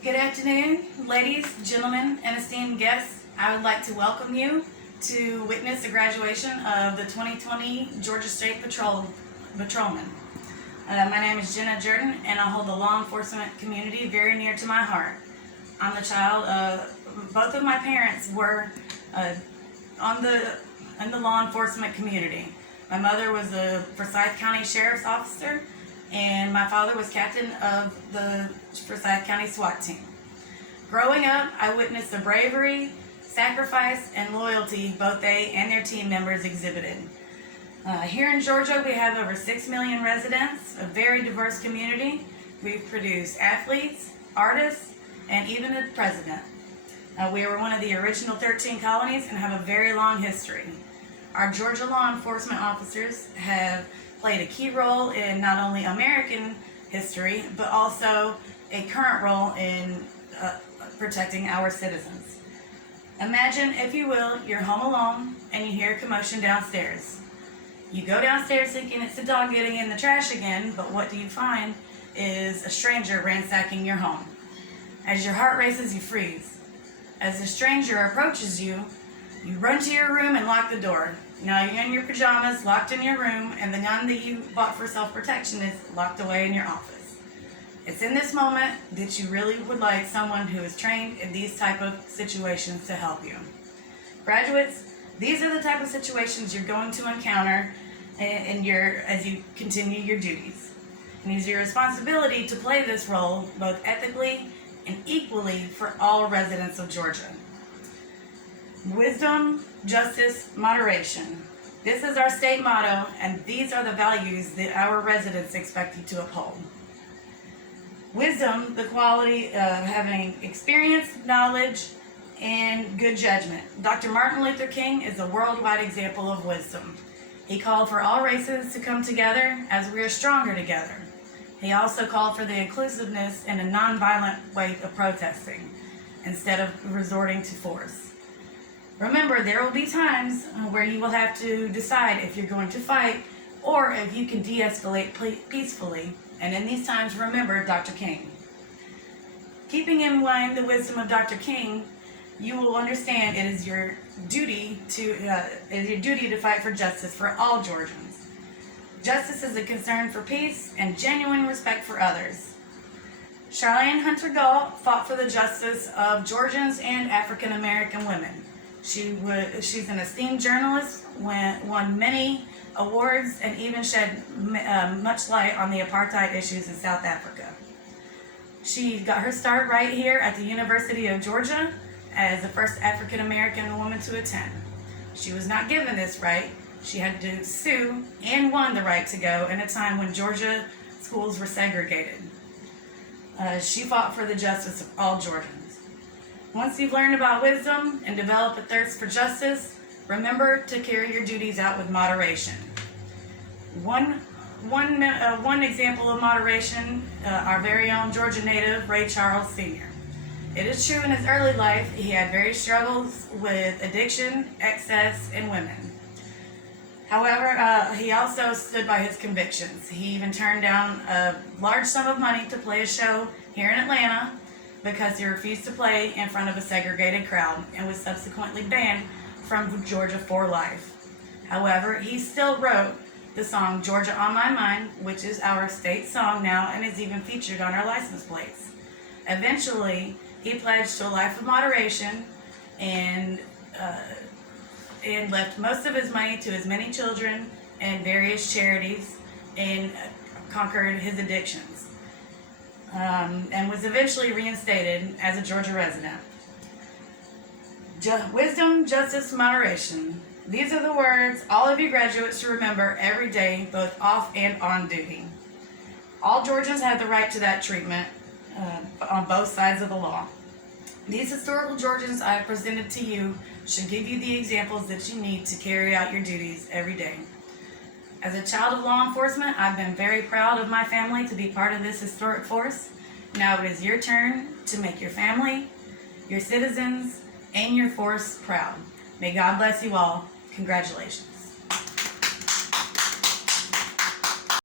Good afternoon, ladies, gentlemen, and esteemed guests. I would like to welcome you to witness the graduation of the 2020 Georgia State Patrolmen. My name is Jenna Jordan, and I hold the law enforcement community very near to my heart. I'm the child of both of my parents were in the law enforcement community. My mother was a Forsyth County Sheriff's Officer, and my father was captain of the Forsyth County SWAT team. Growing up, I witnessed the bravery, sacrifice, and loyalty both they and their team members exhibited. Here in Georgia, we have over 6 million residents, a very diverse community. We've produced athletes, artists, and even the president. We were one of the original 13 colonies and have a very long history. Our Georgia law enforcement officers have played a key role in not only American history, but also a current role in protecting our citizens. Imagine, if you will, you're home alone and you hear a commotion downstairs. You go downstairs thinking it's the dog getting in the trash again, but what do you find is a stranger ransacking your home. As your heart races, you freeze. As the stranger approaches you, you run to your room and lock the door. Now you're in your pajamas, locked in your room, and the gun that you bought for self-protection is locked away in your office. It's in this moment that you really would like someone who is trained in these type of situations to help you. Graduates, these are the type of situations you're going to encounter as you continue your duties. And it is your responsibility to play this role both ethically and equally for all residents of Georgia. Wisdom, justice, moderation. This is our state motto, and these are the values that our residents expect you to uphold. Wisdom, the quality of having experience, knowledge, and good judgment. Dr. Martin Luther King is a worldwide example of wisdom. He called for all races to come together as we are stronger together. He also called for the inclusiveness and a nonviolent way of protesting instead of resorting to force. Remember, there will be times where you will have to decide if you're going to fight or if you can de-escalate peacefully. And in these times, remember Dr. King. Keeping in mind the wisdom of Dr. King, you will understand it is your duty to fight for justice for all Georgians. Justice is a concern for peace and genuine respect for others. Charlayne Hunter Galt fought for the justice of Georgians and African American women. She's an esteemed journalist, won many awards, and even shed much light on the apartheid issues in South Africa. She got her start right here at the University of Georgia as the first African American woman to attend. She was not given this right. She had to sue and won the right to go in a time when Georgia schools were segregated. She fought for the justice of all Georgians. Once you've learned about wisdom and develop a thirst for justice, remember to carry your duties out with moderation. One example of moderation, our very own Georgia native, Ray Charles Sr. It is true in his early life, he had various struggles with addiction, excess, and women. However, he also stood by his convictions. He even turned down a large sum of money to play a show here in Atlanta because he refused to play in front of a segregated crowd and was subsequently banned from Georgia for life. However, he still wrote the song Georgia on My Mind, which is our state song now and is even featured on our license plates. Eventually, he pledged to a life of moderation and left most of his money to his many children and various charities and conquered his addictions. And was eventually reinstated as a Georgia resident. Wisdom, justice, moderation. These are the words all of you graduates should remember every day, both off and on duty. All Georgians have the right to that treatment on both sides of the law. These historical Georgians I have presented to you should give you the examples that you need to carry out your duties every day. As a child of law enforcement, I've been very proud of my family to be part of this historic force. Now it is your turn to make your family, your citizens, and your force proud. May God bless you all. Congratulations.